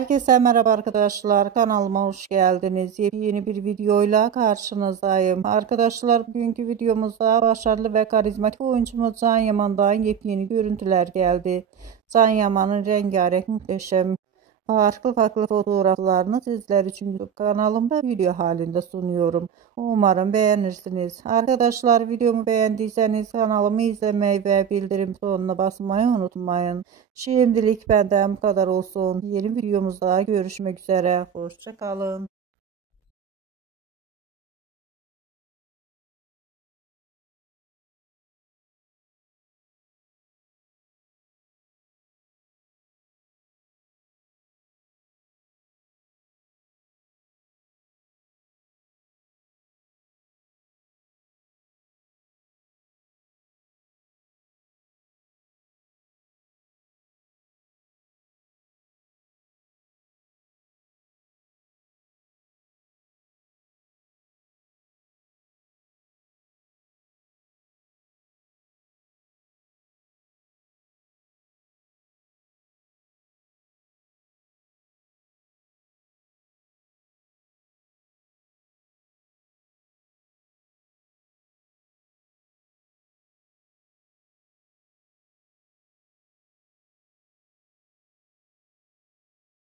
Herkese merhaba arkadaşlar. Kanalıma hoş geldiniz. Yeni bir videoyla karşınızdayım. Arkadaşlar bugünkü videomuzda başarılı ve karizmatik oyuncumuz Can Yaman'dan yepyeni görüntüler geldi. Can Yaman'ın rengarenk muhteşem farklı fotoğraflarını sizler için YouTube kanalımda video halinde sunuyorum. Umarım beğenirsiniz. Arkadaşlar videomu beğendiyseniz kanalımı izlemeyi ve bildirim butonuna basmayı unutmayın. Şimdilik benden bu kadar olsun. Yeni videomuzda görüşmek üzere. Hoşça kalın.